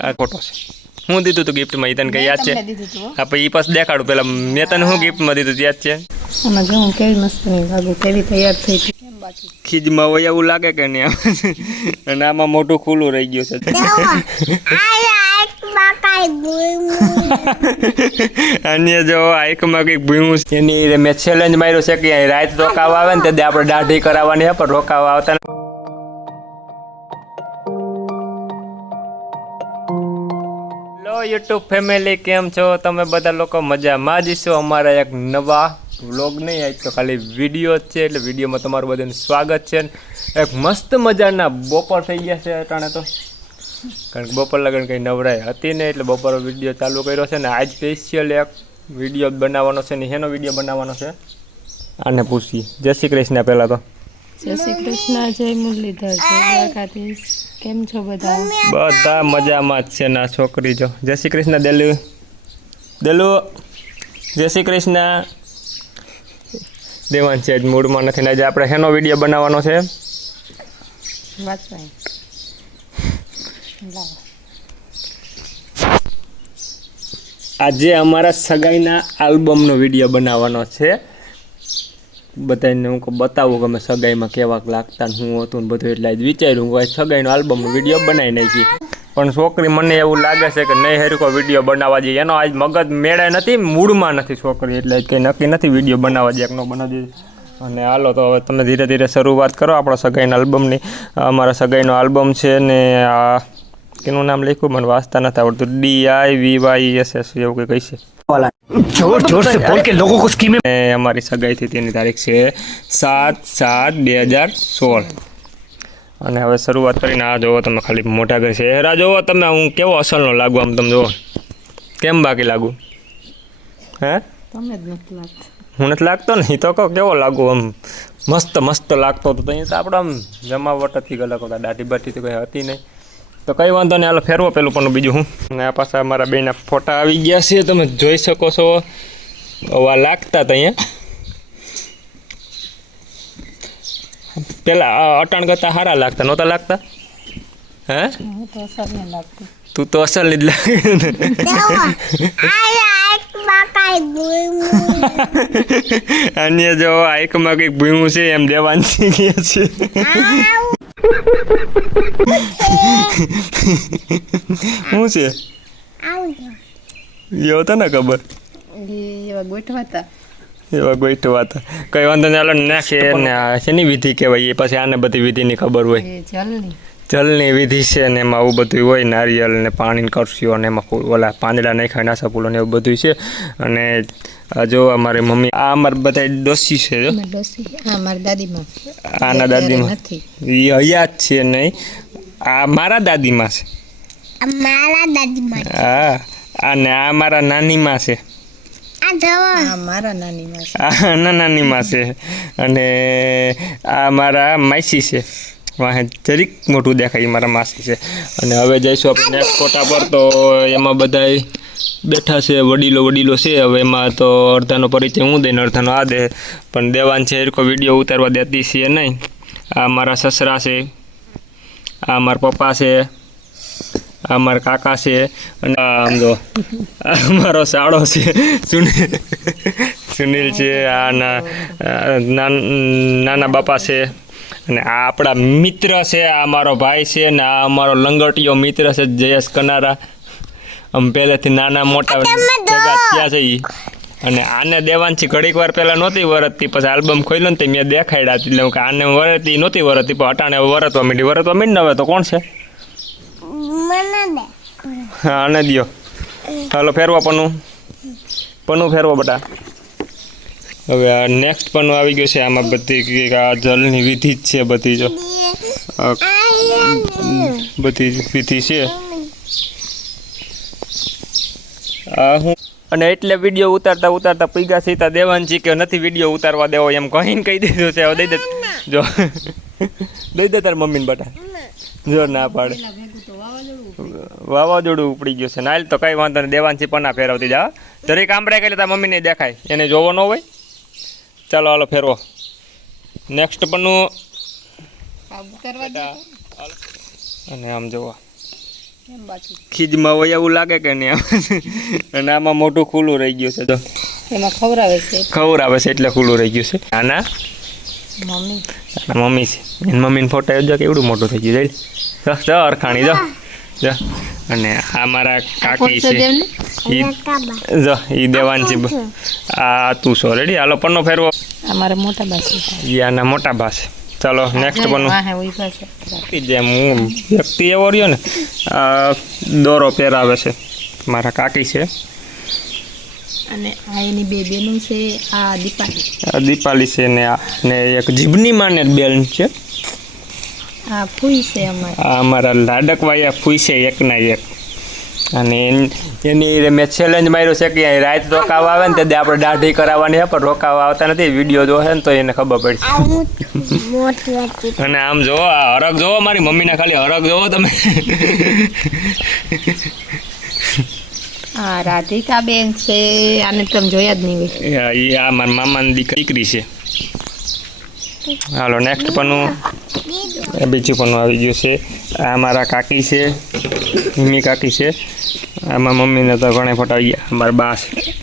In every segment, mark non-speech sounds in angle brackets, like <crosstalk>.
આ ખોટો છે. હું દીધું તું ગિફ્ટમાં ઈ તને કઈ યાદ છે? હો. પછી ઈ પાછું દેખાડું. પેલા મેં તને હું ગિફ્ટમાં દીધું યાદ છે? કેવી મસ્ત લાગુ કેવી તૈયાર થઈ હતી. ખીજમાં હોય એવું લાગે કે નહીં? અને આમાં મોટું ખુલ્લું રહી ગયું છે. અન્ય જો આઈકમાં કંઈક ભૂયું છે. એની મેં ચેલેન્જ માર્યો છે કે રાત રોકાવા આવે ને તે આપણે દાઢી કરાવવાની પણ રોકાવા આવતા યુટ્યુબ ફેમિલી, કેમ છો? તમે બધા લોકો મજામાં જ છો? અમારા એક નવા વ્લોગ નહીં આજ તો ખાલી વીડિયો જ છે, એટલે વિડીયોમાં તમારું બધાનું સ્વાગત છે. એક મસ્ત મજાના બપોર થઈ ગયા છે અટાણે તો. કારણ કે બપોર લગન કંઈ નવરાય હતી ને એટલે બપોર વીડિયો ચાલુ કર્યો છે ને, આજ સ્પેશિયલ એક વીડિયો બનાવવાનો છે ને એનો વીડિયો બનાવવાનો છે? આને પૂછીએ જય શ્રી કૃષ્ણ પહેલાં તો. જય શ્રી કૃષ્ણ, જય મુરલીધર કેમ છો બધા? બધા મજામાં જ છે ના છોકરી જો. જય શ્રી કૃષ્ણ દેલુ. દેલુ જય શ્રી કૃષ્ણ. દેવાન છે આજ મૂડમાં નથી ને આજે આપણે શેનો વીડિયો બનાવવાનો છે. આજે અમારા સગાઈના આલ્બમનો વીડિયો બનાવવાનો છે. બધાને હું બતાવું કે અમે સગાઈમાં કેવાક લાગતા ને હું હતું ને બધું એટલે આજ વિચાર્યું કે સગાઈનો આલ્બમ વીડિયો બનાવી નાખી પણ છોકરી મને એવું લાગે છે કે નહીં હેરકો વીડિયો બનાવવા જઈએ. એનો આજ મગજ મેળે નથી મૂળમાં નથી છોકરી, એટલે કંઈ નક્કી નથી વીડિયો બનાવવા જઈએ એકનો બનાવી અને હાલો તો હવે તમે ધીરે ધીરે શરૂઆત કરો આપણા સગાઈના આલ્બમની. અમારા સગાઈનો આલ્બમ છે ને આ, કેનું નામ લખ્યું? મને વાંચતા નથી આવડતું. D I V Y S S એવું કંઈ કહી कॉल જોર જોર સે બોલ કે લોકો કો સ્કીમે અમારી સગાઈ થઈ તેની તારીખ છે સાત સાત બે હજાર સોળ. અને હવે શરૂઆત કરીને આ જોવો તમે ખાલી મોટા ઘર ચહેરા જોવો તમે હું કેવો અસલનો લાગુ આમ તમે જોવો. કેમ બાકી લાગુ? હે? તમે જ નથી લાગતો. હું નથી લાગતો ને? તો કહો કેવો લાગુ આમ? મસ્ત મસ્ત લાગતો હતો તો અહીંયા તો આપણે આમ જમાવટ હતી અલગ દાઢી બાટી તો કઈ હતી નહીં. તો કઈ વાંધો નહીં હાલો ફેરવો પેલું પણ બીજું હું. અને આ પાછા અમારા બેના ફોટા આવી ગયા છે તમે જોઈ શકો છો. આ લાગતા હતા અહીંયા. પેલા આ અટાણ કરતા સારા લાગતા નહોતા લાગતા? હે? તો તું તો અસલ જ લાગે. <laughs> ને અન્ય જો આંખમાં કંઈક ભૂયું છે એમ કહે છે. <laughs> શું છે? એ હતો ને ખબર? એવા ગોઠવાતા. એવા ગોઠવાતા. કઈ વાંધો નહીં હાલો ના છે ને આ શેની વિધિ કહેવાય? એ પછી આને બધી વિધિની ખબર હોય. જલની. જલની વિધિ છે ને એમાં આવું બધું હોય નારિયેલ ને પાણી કરશીઓ અને એમાં ઓલા પાંદડા નાખ્યા નાસા ફૂલો ને એવું બધું છે. અને આ જો અમારી મમ્મી આ અમારે બધા ડોસી છે જો. અમે ડોસી હા મારી દાદીમાં. આના દાદીમાં. એ હયા જ છે નહીં. આ મારા દાદીમાં છે. મારા દાદીમાં હા અને આ મારા નાનીમાં છે. આ જવા. હા મારા નાનીમાં છે. આ ના નાનીમાં છે. અને આ મારા માસી છે. વાહે જરીક મોટું દેખાય મારા માસી છે. અને હવે જઈશું આપણે નેક્સ્ટ ફોટા પર. તો એમાં બધાય બેઠા છે, વડીલો વડીલો છે. હવે એમાં તો અડધાનો પરિચય હું દઈને, અડધાનો આ દે. પણ દેવાન છે એ લોકો વીડિયો ઉતારવા દેતી છે નહીં. આ મારા સસરા છે, આ મારા પપ્પા છે, આ મારા કાકા છે, અને આમ જો, આ મારો સાળો છે, સુનિલ. સુનિલ છે, આ નાના બાપા છે. અને આ આપણા મિત્ર છે આ મારો ભાઈ છે ને આ અમારો લંગટીયો મિત્ર છે જયેશ કનારા. આમ પહેલેથી નાના મોટા ભેગા થયા છે એ અને આને દેવાનથી ઘડીક વાર પહેલાં નહોતી વરતતી પછી આલ્બમ ખોલ્યો ને તે મેં દેખાડ્યા એટલે હું કે આને વરતી નહોતી વરતતી પણ અટાણે વરતવા માંડી. વરતવા માંડી ને હવે તો કોણ છે? હા આને દિયો. હાલો ફેરવા પનું. પનું ફેરવો બટા. હવે આ નેક્સ્ટ પણ આવી ગયું છે, આમાં બધી આ જલની વિધિ જ છે બધી જો. બધી વિધિ છે. આ હું અને એટલે વીડિયો ઉતારતા ઉતારતા પૈગા સીતા દેવાનજી કે નથી વીડિયો ઉતારવા દેવો એમ કહીને કહી દીધું છે. હવે દઈ દે જો. દઈ દે તાર મમ્મીને બટા. જો ના પાડે. વાવાઝોડું ઉપડી ગયું છે. નાલ તો કઈ વાંધો નહીં. દેવાનજી પણ ના ફેરવતી જા. દરેક આંબળે કરી તાર મમ્મીને દેખાય. એને જોવો ન હોય. ચાલો હાલો ફેરવો. નેક્સ્ટ દે. અને આમ જોવા ખીજમાં હોય એવું લાગે કે નહીં અને આમાં મોટું ખુલ્લું રહી ગયું છે તો એમાં ખવડાવે છે. ખબર આવે છે એટલે ખુલ્લું રહી ગયું છે. આના? મમ્મી. મમ્મી છે. એની મમ્મીને ફોટો જો કે એવડું મોટું થઈ ગયું જઈ જો અરખાણી જો. જો. અને આ મારા કાકી છે. ઈ જો ઈ દેવાન છે? આ તું છો રેડી? હાલો પન્નો ફેરવો. અમારા મોટા બાસુ ઈ આના મોટા ભાસ ચાલો નેક્સ્ટ પન્નું વાહે જેમ હું વ્યક્તિ એવો રહ્યો ને દોરો પહેરાવે છે. મારા કાકી છે. અને આ એની બે બેનો છે આ દીપાલી. આ દીપાલી છે ને આ ને એક જીભની માને બેન છે. આ ફૂઈ છે અમારે. આ અમારા લાડકવાયા ફૂઈ છે એકના એક. અને એની મેં ચેલેન્જ માર્યું છે કે રાત રોકાવા આવે ને તે આપણે દાઢી કરાવવાની છે પણ રોકાવા આવતા નથી વીડિયો જોશે ને તો એને ખબર પડી. આ હું મોટી હતી અને આમ જોવો આ હરક જોવો મારી મમ્મીના ખાલી હરક જોવો તમે. આ રાધિકા બેન છે આને તમે જોયા જ નહીં આ- મારા મામાની દીક- દીકરી છે. હાલો નેક્સ્ટ પણ એ બીજું પણ આવી ગયું છે. આ મારા કાકી છે. મમ્મી કાકી છે. આમાં મમ્મીને તો ઘણા ફોટા ગયા. અમારા બા છે.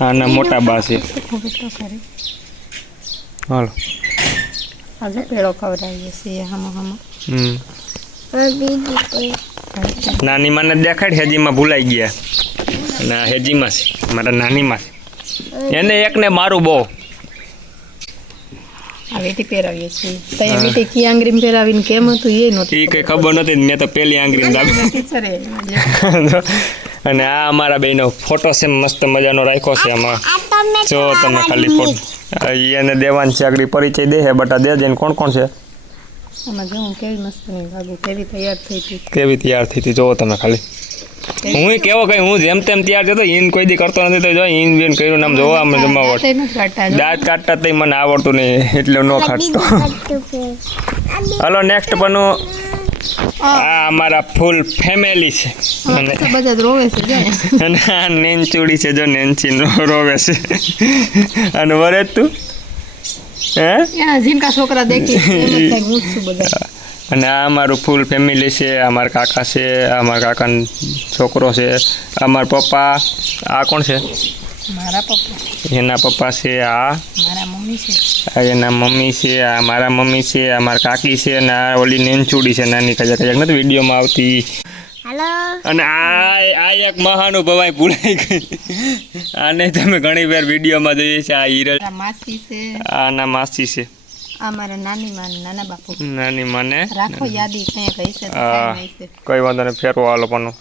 આના મોટા બા છે. હાલો. આજે પેળો ખવડાવીએ છીએ હામો હામો. હમ. નાની માને દેખાડ હેજીમાં ભૂલાઈ ગયા. અને હેજીમાં છે. મારા નાનીમાં છે. એને એકને મારું બહુ. વીટી પહેરાવીએ છીએ. તો એ વીટી કી આંગળીમાં પહેરાવીને કેમ હતું? એ નહોતું એ કંઈ ખબર નથી મેં તો પેલી આંગળી દાબી <laughs> અને આ અમારા બેનો ફોટો છે મસ્ત મજાનો રાખ્યો છે આમાં. જો તમે ખાલી ફોટો એને દેવાન છે આગળ પરિચય દે હે બટા દેજે ને કોણ કોણ છે? આમાં જો હું કેવી મસ્તની લાગુ કેવી તૈયાર થઈ હતી. કેવી તૈયાર થઈ હતી? જોવો તમે ખાલી. હું કેવો કઈ હું જેમ તેમ તૈયાર થતો ઈન કોઈ દી કરતો નથી તો જો ઈન બેન કર્યું નામ જોવા અમે જમાવટ દાંતે કાઢતા કાઢતા તઈ મને આવડતું નહીં એટલે ન ખાટતો હલો નેક્સ્ટ પનું આ અમારા ફૂલ ફેમિલી છે. અને બધા રોવે છે. અને આ નેનચુડી છે જો નેનચી રોવે છે. અને વરે તું? હે? છોકરા <laughs> અને આ અમારું ફૂલ ફેમિલી છે અમારા કાકા છે અમારા કાકાનો છોકરો છે અમારા પપ્પા આ કોણ છે? મારા પપ્પા. એના પપ્પા છે આ? મારા મમ્મી છે. એના મમ્મી છે આ મારા મમ્મી છે આ મારા કાકી છે અને આ ઓલી નેનચુડી છે નાની કજાક કજાક. નથી વિડીયોમાં આવતી. અને આ આ એક મહાનુભવાય ભૂલાઈ ગઈ. આને તમે ઘણી વાર વિડીયોમાં જોઈએ છે આ હિરલ માસી છે. આના માસી છે. આ મારા નાની માં નાના બાપુ. નાની મને. રાખો યાદી કંઈક હશે તો હા. કાંઈ હશે. કઈ વાંધો નહીં ફેરવો આ લોકોનું.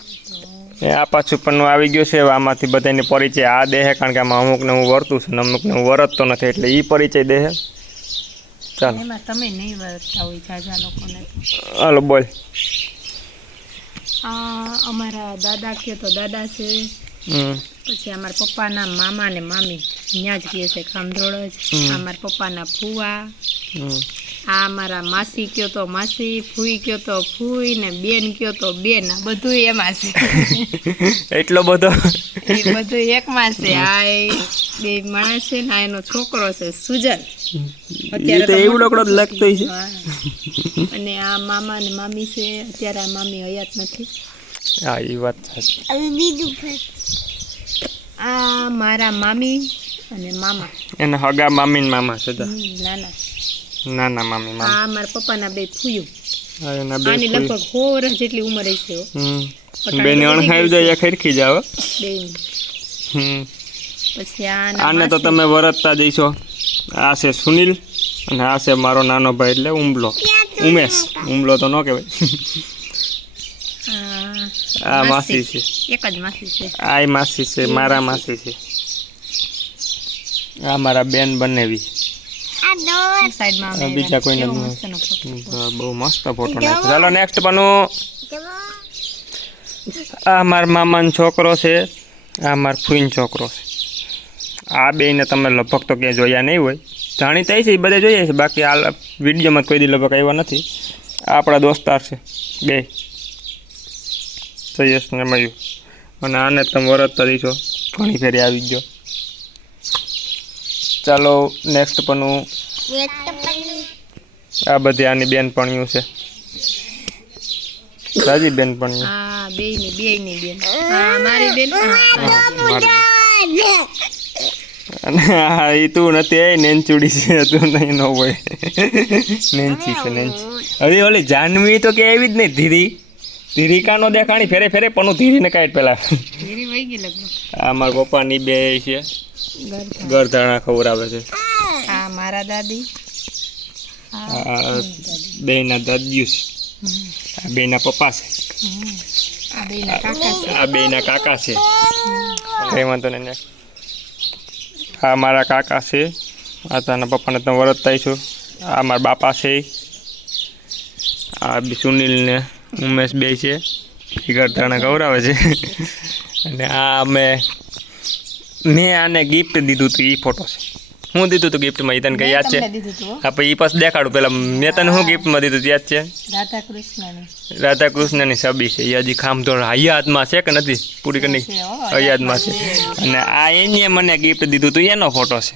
આ પાછું પણ આવી ગયું છે આમાંથી બધાની પરિચય આ દેહે કારણ કે આમાં અમુકને હું વર્તું છું ને અમુકને હું વરતતો નથી એટલે એ પરિચય દેહે. ચાલો. એમાં તમે નહીં વર્તતા હોય જાજા લોકોને. હાલો બોલ. આ અમારા દાદા કે તો દાદા છે. પછી અમારા પપ્પાના મામા ને મામી ત્યાં જ કહે છે ખામધોળ જ. અમારા પપ્પાના ફુવા. આ અમારા માસી કયો તો માસી ફૂઈ કયો તો ફૂઈ ને બેન કયો તો બેન. બધું એમાં છે. <laughs> એટલો બધો? બધું એકમાં છે. આ બે માણસ છે ને આ એનો છોકરો છે સુજન. અત્યારે એવું લકડો જ લાગતો છે. અને આ મામા ને મામી છે અત્યારે આ મામી હયાત નથી હા એ વાત સાચી. હવે બીજું આ મારા મામી અને મામા. એને હગા મામી ને મામા છે નાના. નાના મામી મામા. આ મારા પપ્પાના બે ફૂયું. બે આની. લગભગ સો જેટલી ઉંમર હશે હો. હમ. પટાણ બેને અણખાવી જાય ખરખી જાવ હમ. પછી આને તો તમે વરતતા જઈશો. આ છે સુનિલ અને આ છે મારો નાનો ભાઈ એટલે ઉમલો ઉમેશ ઉમલો તો ન કહેવાય આ માસી છે એક જ માસી છે આ માસી છે મારા માસી છે આ મારા બેન બનેવી બીજા કોઈને બહુ મસ્ત ફોટો નાખ્યો ચાલો નેક્સ્ટ બનું આ મારા મામાનો છોકરો છે આ મારા ફૂઈનો છોકરો છે આ બેને તમે લગભગ તો ક્યાંય જોયા નહીં હોય જાણીતા છે એ બધા જોઈએ છે. બાકી આ વિડીયોમાં કોઈ દી લગભગ આવ્યા નથી. આ આપણા દોસ્તાર છે બે. સયસ ને મયુર. અને આને તમે વરતતા દઈશો ઘણી ફેરી આવી ગયો. ચાલો નેક્સ્ટ પનું પછી આ બધી આની બેનપણીઓ છે. સાજી બેન. હા બેન. હા મારી બેન. હા, મારી અને આ એ તું નથી નેનચુડી છે તું નહીં ન હોય. <laughs> નેનચી છે નેનચી. હવે ઓલી જાનવી તો કે એવી જ નહીં ધીરી. ધીરી કાનો દેખાણી ફેરે ફેરે પણ ધીરીને કાઢ પેલા. આ મારા પપ્પાની બે છે. ગરધાણા. ગરધાણા ખવડાવે છે. આ મારા દાદી. બેના દાદીઓ છે. આ બેના પપ્પા છે. આ બે ના કાકા છે. આ બેના કાકા છે. કઈ વાંધો નહીં આ મારા કાકા છે. આ તાના પપ્પાને તમે વરત થાય છું. આ મારા બાપા છે. આ બી સુનિલને ઉમેશ બે છે. એ ગરધાણા ગૌરાવે છે. <laughs> અને આ અમે મેં આને ગિફ્ટ દીધું હતું એ ફોટો છે. હું દીધું હતું ગિફ્ટમાં એ તને કઈ યાદ છે? હા. પછી એ પાછું દેખાડું પેલા મેં તને શું ગિફ્ટમાં દીધું યાદ છે? રાધા કૃષ્ણની રાધા કૃષ્ણની છબી છે એ હજી ખામધોળ હયાતમાં છે કે નથી? પૂરી કરી છે, છે. અને આ એને મને ગિફ્ટ દીધું હતું એનો ફોટો છે.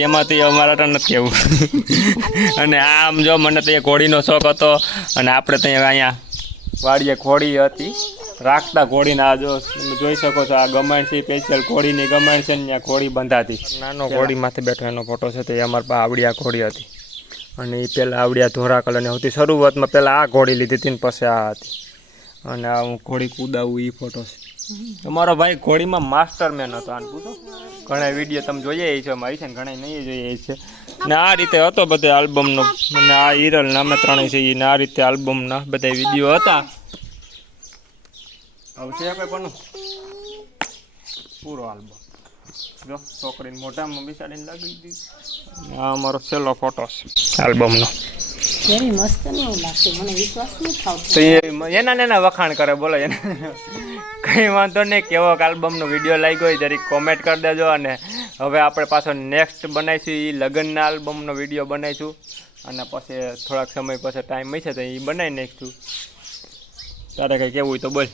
એમાં તો અમારા તો નથી કેવું <laughs> અને આમ જો મને તો એ ઘોડીનો શોખ હતો અને આપણે ત્યાં અહીંયા વાડીએ ઘોડી હતી. રાખતા ઘોડીને આ જો તમે જોઈ શકો છો આ ગમાણ છે સ્પેશિયલ ઘોડીની ગમાણ છે ને ત્યાં ઘોડી બંધાતી. નાનો ઘોડી માથે બેઠો એનો ફોટો છે તે અમારા પાસે આવડિયા ઘોડી હતી. અને એ પહેલાં આવડિયા ધોરા કલરની હતી. શરૂઆતમાં પહેલાં આ ઘોડી લીધી હતી ને પછી આ હતી. અને આ હું ઘોડી કુદાવું એ ફોટો છે. તમારો ભાઈ ઘોડીમાં માસ્ટરમેન હતો આને પૂછો. ઘણા વીડિયો તમે જોઈએ છે મારી છે ને ઘણા નહીં જોઈએ છે ને આ રીતે હતો બધે આલ્બમનો અને આ હિરલ નામે ત્રણેય છે ને આ રીતે આલ્બમના બધા વીડિયો હતા. હવે આપણે પણ પૂરો આલ્બમ. જો છોકરીને મોઢામાં બિસાડીને લાગી દીધી આ અમારો છેલ્લો ફોટો છે. આલ્બમનો. કેવી મસ્ત મને વિશ્વાસ નહીં એના એના વખાણ કરે બોલો એને. કંઈ વાંધો નહીં કેવો આલ્બમનો વીડિયો લાગ્યો હોય જરીક કોમેન્ટ કરી દેજો અને હવે આપણે પાછો નેક્સ્ટ બનાવીશું એ લગ્નના આલ્બમનો વીડિયો બનાવીશું. અને પછી થોડાક સમય પછી ટાઈમ મળશે તો એ બનાવી નાખીશું. તારે કંઈ કેવું હોય તો બોલ.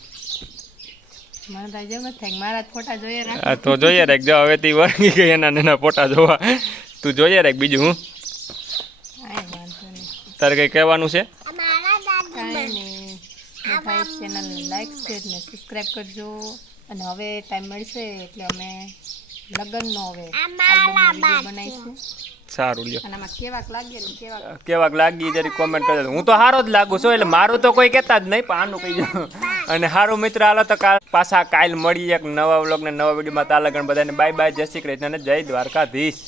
આ તો જોઈએ રાખ. જો હવે તી વળગી ગઈ એના નાના ફોટા જોવા. તું જોઈએ રાખ બીજું હું. કાંઈ વાંધો નહીં. તારે કંઈ કહેવાનું છે? કાંઈ નહીં. બધા ચેનલને લાઈક શેર ને સબસ્ક્રાઈબ કરજો. અને હવે ટાઈમ મળશે એટલે અમે લગ્નનો હવે બનાવીશું. સારું લ્યો. અને આમાં કેવાક લાગે કેવાક કેવાક લાગી જરી કોમેન્ટ કરજો. હું તો સારો જ લાગુ છું એટલે મારું તો કોઈ કહેતા જ નહીં પણ આનું કહી દઉં અને સારું મિત્ર, હાલો તો પાછા કાલ મળીએ એક નવા વ્લોગ ને નવા વિડીયોમાં. તાલા ગણ બધાને બાય બાય જય શ્રી કૃષ્ણ અને જય દ્વારકાધીશ.